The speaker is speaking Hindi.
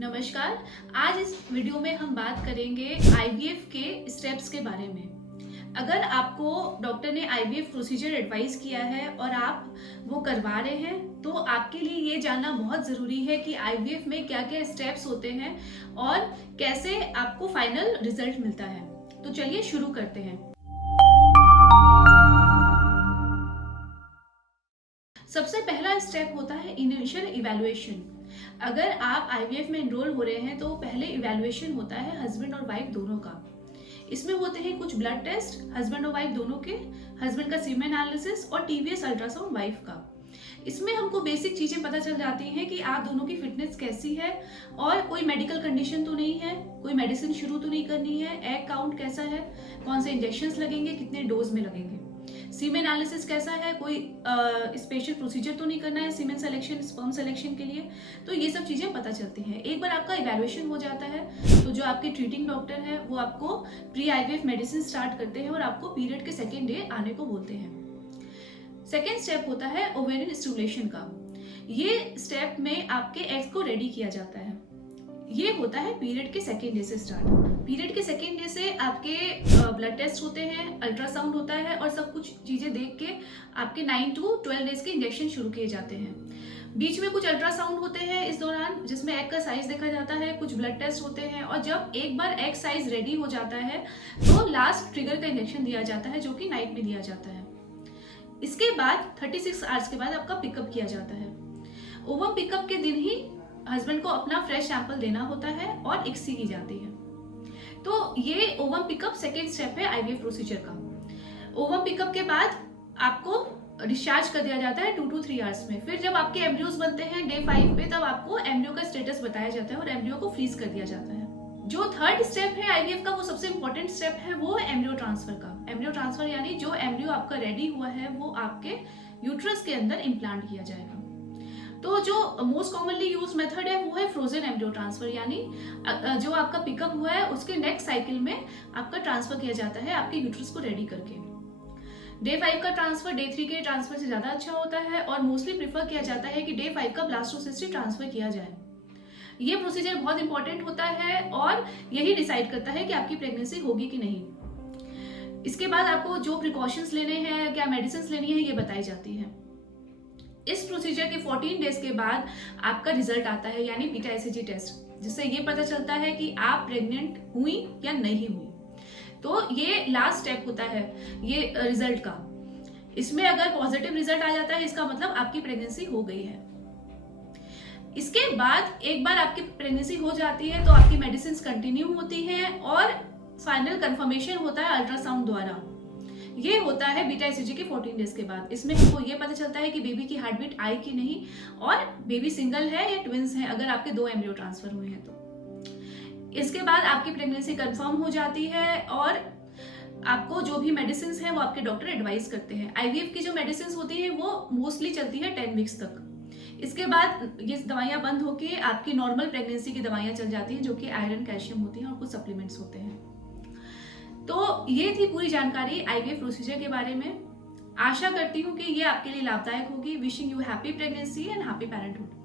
नमस्कार। आज इस वीडियो में हम बात करेंगे आईवीएफ के स्टेप्स के बारे में। अगर आपको डॉक्टर ने आईवीएफ प्रोसीजर एडवाइस किया है और आप वो करवा रहे हैं तो आपके लिए ये जानना बहुत ज़रूरी है कि आईवीएफ में क्या क्या स्टेप्स होते हैं और कैसे आपको फाइनल रिजल्ट मिलता है। तो चलिए शुरू करते हैं। सबसे पहला स्टेप होता है इनिशियल इवैल्यूएशन। अगर आप आईवीएफ में एनरोल हो रहे हैं तो पहले इवैल्यूएशन होता है हस्बैंड और वाइफ दोनों का। इसमें होते हैं कुछ ब्लड टेस्ट हस्बैंड और वाइफ दोनों के, हस्बैंड का सीमेन एनालिसिस और टीवीएस अल्ट्रासाउंड वाइफ का। इसमें हमको बेसिक चीजें पता चल जाती हैं कि आप दोनों की फिटनेस कैसी है और कोई मेडिकल कंडीशन तो नहीं है, कोई मेडिसिन शुरू तो नहीं करनी है, एग काउंट कैसा है, कौन से इंजेक्शंस लगेंगे, कितने डोज में लगेंगे, सीमेन एनालिसिस कैसा है, कोई स्पेशल प्रोसीजर तो नहीं करना है सीमेन सिलेक्शन स्पर्म सिलेक्शन के लिए। तो ये सब चीज़ें पता चलती हैं। एक बार आपका इवैल्यूएशन हो जाता है तो जो आपके ट्रीटिंग डॉक्टर है वो आपको प्री आईवीएफ मेडिसिन स्टार्ट करते हैं और आपको पीरियड के सेकेंड डे आने को बोलते हैं। सेकेंड स्टेप होता है ओवेरियन स्टिमुलेशन का। ये स्टेप में आपके एग्स को रेडी किया जाता है। ये होता है पीरियड के सेकेंड डे से स्टार्ट। पीरियड के सेकेंड डे से आपके ब्लड टेस्ट होते हैं, अल्ट्रासाउंड होता है और सब कुछ चीज़ें देख के आपके 9 to 12 डेज के इंजेक्शन शुरू किए जाते हैं। बीच में कुछ अल्ट्रासाउंड होते हैं इस दौरान जिसमें एग का साइज देखा जाता है, कुछ ब्लड टेस्ट होते हैं और जब एक बार एग साइज रेडी हो जाता है तो लास्ट ट्रिगर का इंजेक्शन दिया जाता है जो कि नाइट में दिया जाता है। इसके बाद 36 आवर्स के बाद आपका पिकअप किया जाता है। ओवम पिकअप के दिन ही हस्बैंड को अपना फ्रेश सैंपल देना होता है और इक्सी की जाती है। तो ये ओवम पिकअप सेकेंड स्टेप है आईवीएफ प्रोसीजर का। ओवम पिकअप के बाद आपको डिस्चार्ज कर दिया जाता है 2 to 3 आवर्स में। फिर जब आपके एम्ब्रियोज बनते हैं डे 5 पे तब आपको एम्ब्रियो का स्टेटस बताया जाता है और एम्ब्रियो को फ्रीज कर दिया जाता है। जो थर्ड स्टेप है आईवीएफ का वो सबसे इंपॉर्टेंट स्टेप है, वो है एम्ब्रियो ट्रांसफर का। एम्ब्रियो ट्रांसफर यानी जो एम्ब्रियो आपका रेडी हुआ है वो आपके यूट्रस के अंदर इम्प्लांट किया जाएगा। तो जो मोस्ट कॉमनली यूज मेथड है वो है फ्रोजन एम्ब्रियो ट्रांसफर, यानी जो आपका पिकअप हुआ है उसके नेक्स्ट साइकिल में आपका ट्रांसफर किया जाता है आपके यूट्रस को रेडी करके। डे 5 का ट्रांसफर डे 3 के ट्रांसफर से ज्यादा अच्छा होता है और मोस्टली प्रीफर किया जाता है कि डे 5 का ब्लास्टोसिस्टी ट्रांसफर किया जाए। ये प्रोसीजर बहुत इंपॉर्टेंट होता है और यही डिसाइड करता है कि आपकी प्रेगनेंसी होगी कि नहीं। इसके बाद आपको जो प्रिकॉशंस लेने हैं, क्या मेडिसिन लेनी है, ये बताई जाती है। इस प्रोसीजर के 14 डेज के बाद आपका रिजल्ट आता है यानी बीटा एसएजी टेस्ट, जिससे ये पता चलता है कि आप प्रेग्नेंट हुई या नहीं हुई। तो ये लास्ट स्टेप होता है ये रिजल्ट का। इसमें अगर पॉजिटिव रिजल्ट आ जाता है इसका मतलब आपकी प्रेगनेंसी हो गई है। इसके बाद एक बार आपकी प्रेगनेंसी हो जाती है तो आपकी मेडिसिन कंटिन्यू होती हैं और फाइनल कंफर्मेशन होता है अल्ट्रासाउंड द्वारा। ये होता है बीटा एसएजी के 14 डेज के बाद। इसमें हमको ये पता चलता है कि बेबी की हार्ट बीट आई कि नहीं और बेबी सिंगल है या ट्विंस है अगर आपके 2 एम्ब्रियो ट्रांसफर हुए हैं तो। इसके बाद आपकी प्रेगनेंसी कंफर्म हो जाती है और आपको जो भी मेडिसिन है वो आपके डॉक्टर एडवाइस करते हैं। आईवीएफ की जो मेडिसिन होती है वो मोस्टली चलती है 10 वीक्स तक। इसके बाद ये दवाइयाँ बंद होके आपकी नॉर्मल प्रेगनेंसी की दवाइयाँ चल जाती हैं जो कि आयरन, कैल्शियम होती हैं और कुछ सप्लीमेंट्स होते हैं। तो ये थी पूरी जानकारी आईवीएफ प्रोसीजर के बारे में। आशा करती हूँ कि ये आपके लिए लाभदायक होगी। Wishing you happy pregnancy and happy parenthood.